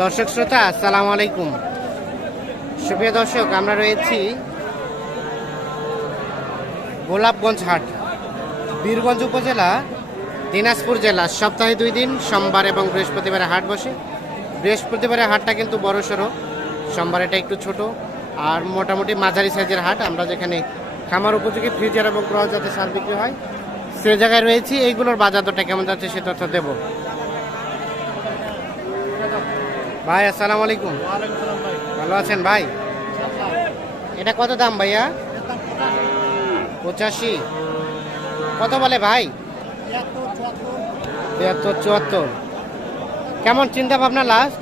দর্শক শ্রোতা আসসালামু আলাইকুম। সুপ্রিয় দর্শক, আমরা রয়েছি গোলাপগঞ্জ হাট, বীরগঞ্জ উপজেলা, দিনাজপুর জেলা। সপ্তাহে 2 দিন সোমবার এবং বৃহস্পতিবারে হাট বসে। বৃহস্পতিবারে হাটটা কিন্তু বড় সড়ো, সোমবার এটা একটু ছোট আর মোটামুটি মাঝারি সাইজের হাট। আমরা যেখানে খামার উপযোগী ফ্রিজার এবং ক্রস জাতের সার বিক্রি হয় সে জায়গায় রয়েছি। এইগুলোর বাজার দরটা কেমন যাচ্ছে সে তথ্য দেব। ভাই আসসালামু আলাইকুম। ভালো আছেন ভাই? এটা কত দাম ভাইয়া? 85। কত বলে ভাই? 73, 74। কেমন চিন্তা ভাবনা লাস্ট?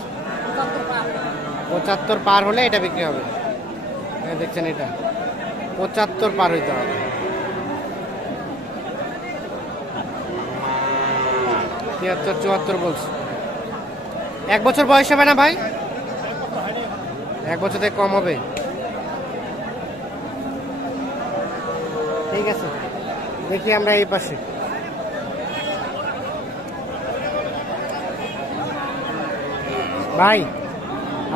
75 পার হলে এটা বিক্রি হবে। দেখছেন, এটা 75 পার হইতে হবে। 73, 74 বলছে। 1 বছর বয়স হবে না ভাই? 1 বছর থেকে কম হবে। ঠিক আছে, দেখি আমরা এই পাশে। ভাই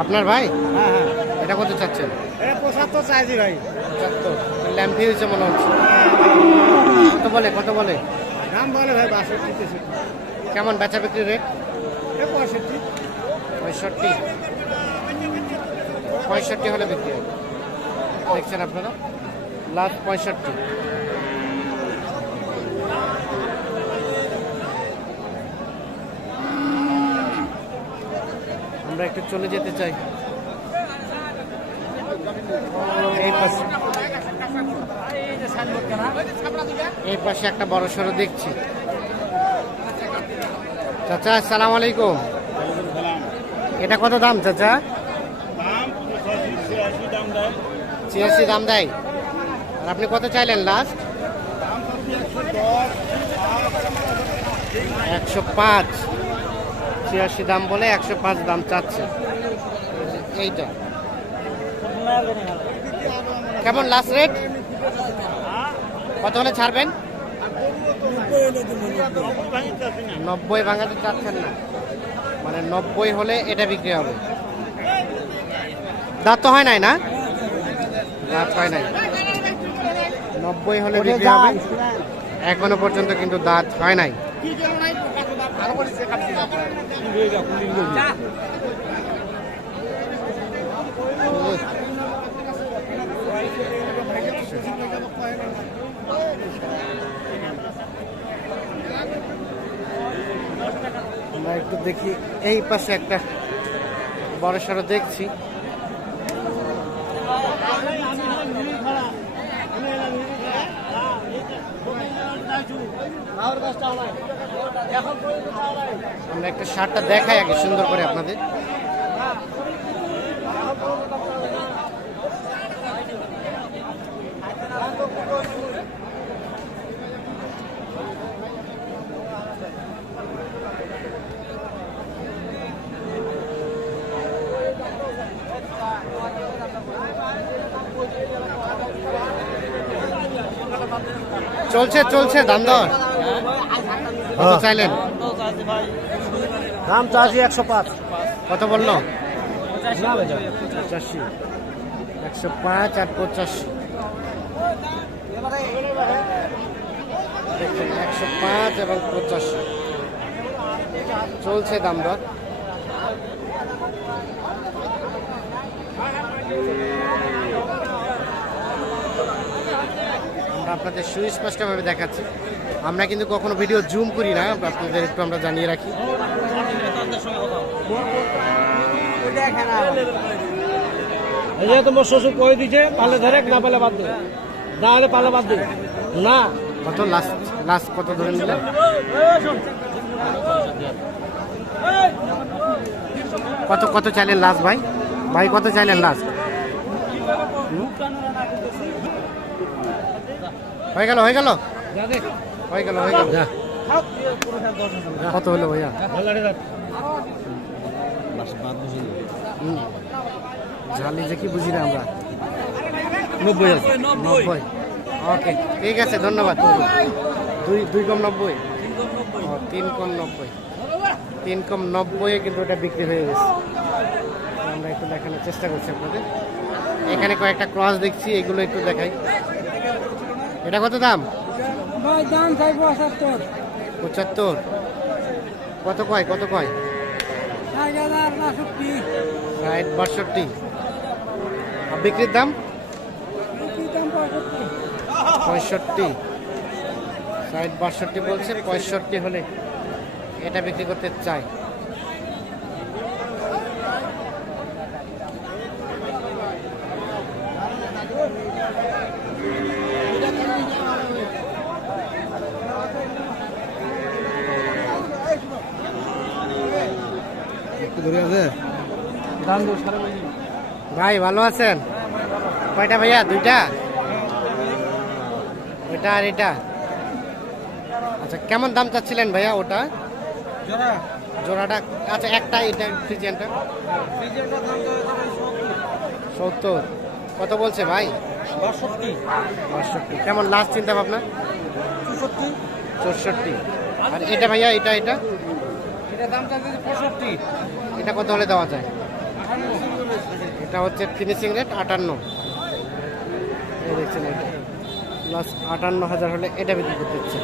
আপনার ভাই? হ্যাঁ হ্যাঁ, এটা কত চাচ্ছেন? এটা 75 চাইছি ভাই। 75 ল্যাম্পি হয়েছে মনে হচ্ছে। কত বলে দাম বলে ভাই 62 63। কেমন বেচা বিক্রি রেট? এটা 65। 65। 65 হলে বিক্রি হবে। দেখছেন আপনারা, লাস্ট 65। আমরা একটু চলে যেতে চাই এই পাশে একটা বড় সড়ো দেখছি। চাচা আসসালামু আলাইকুম। এটা কত দাম চাচা? 86 দাম দেয়। আর আপনি কত চাইলেন লাস্ট? 105। 86 দাম বলে 105 দাম চাচ্ছে। এইটা কেমন লাস্ট রেট? কত হলে ছাড়বেন? 90 ভাঙাতে চাচ্ছেন না, মানে 90 হলে এটা বিক্রি হবে। দাঁত তো হয় নাই না? দাঁত হয় নাই। 90 হলে বিক্রি হবে। এখনো পর্যন্ত কিন্তু দাঁত হয় নাই। আমরা একটু দেখি, এই পাশে একটা বড় সড়ো দেখছি। আমরা একটা শার্টটা দেখাই আগে সুন্দর করে আপনাদের। চলছে দাম দর কত চাইলেন? দাম চাইছি 105। কত বললো? 85। 105 আর 85। 105 এবং 85 চলছে দাম দর। আপনাদের সুস্পষ্টভাবে দেখাচ্ছি। আমরা কিন্তু কখনো ভিডিও জুম করি না, আপনাদের একটু আমরা জানিয়ে রাখি। তোমার শ্বশুর কয়ে দিচ্ছে, পালে ধরে না পালে বাদ দেবে, না হলে পালে বাদ দেবে না। কত লাস্ট কত ধরে নিলেন? কত চাইলেন লাস্ট ভাই? কত চাইলেন লাস্ট? হয়ে গেল কত হলো ভাইয়া? ঝালি যে কি বুঝি না আমরা। 90। ওকে, ঠিক আছে, ধন্যবাদ। 2 কম 90। 3 কম 90। 3 কম 90 কিন্তু ওটা বিক্রি হয়ে গেছে। আমরা একটু দেখানোর চেষ্টা করছি আপনাদের। এখানে কয়েকটা ক্রস দেখছি, এগুলো একটু দেখাই। এটা কত দাম? ভাই দাম চাইবো ৭৫। 75। কত কয়? 60, 62। আর বিক্রির দাম 65। 60, 62 বলছে, 65 হলে এটা বিক্রি করতে চাই। ভাই ভালো আছেন? কয়টা ভাইয়া? 2টা? ওইটা আর এটা? আচ্ছা, কেমন দাম চাচ্ছিলেন ভাইয়া ওটা? জোড়াটা? আচ্ছা, একটা এটা ফ্রিজিয়ানটা 70। কত বলছে ভাই? 62। কেমন লাস্ট চিন্তা ভাবনা? 64। আর এটা ভাইয়া, এটা এটা কত হলে দেওয়া যায়? এটা হচ্ছে ফিনিশিং রেট 58। এই দেখছেন, এটা প্লাস 58,000 হলে এটা বিক্রি করতে হচ্ছে।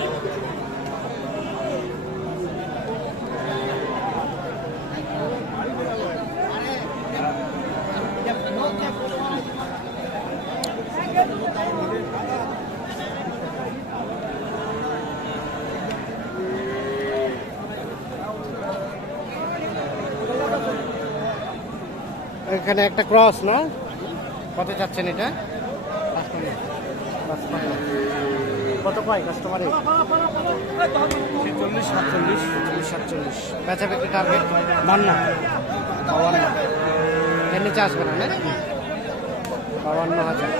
এখানে একটা ক্রস না? কত চাচ্ছেন এটা? 55। কত পাই কাস্টমারে? 40, 47। বেচা বিক্রি টার্গেট 52। এর নিচে আসবে না? 52,000।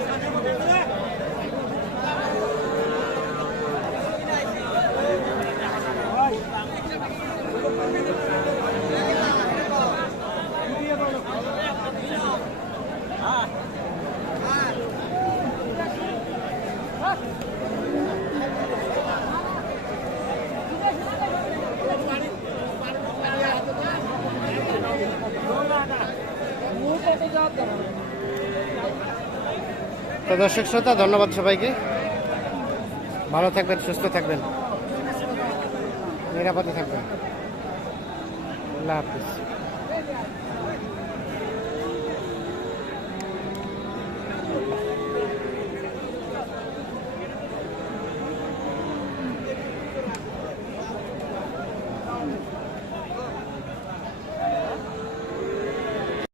তো দর্শক শ্রোতা, ধন্যবাদ সবাইকে। ভালো থাকবেন, সুস্থ থাকবেন, নিরাপদে থাকবেন। আল্লাহ হাফিজ।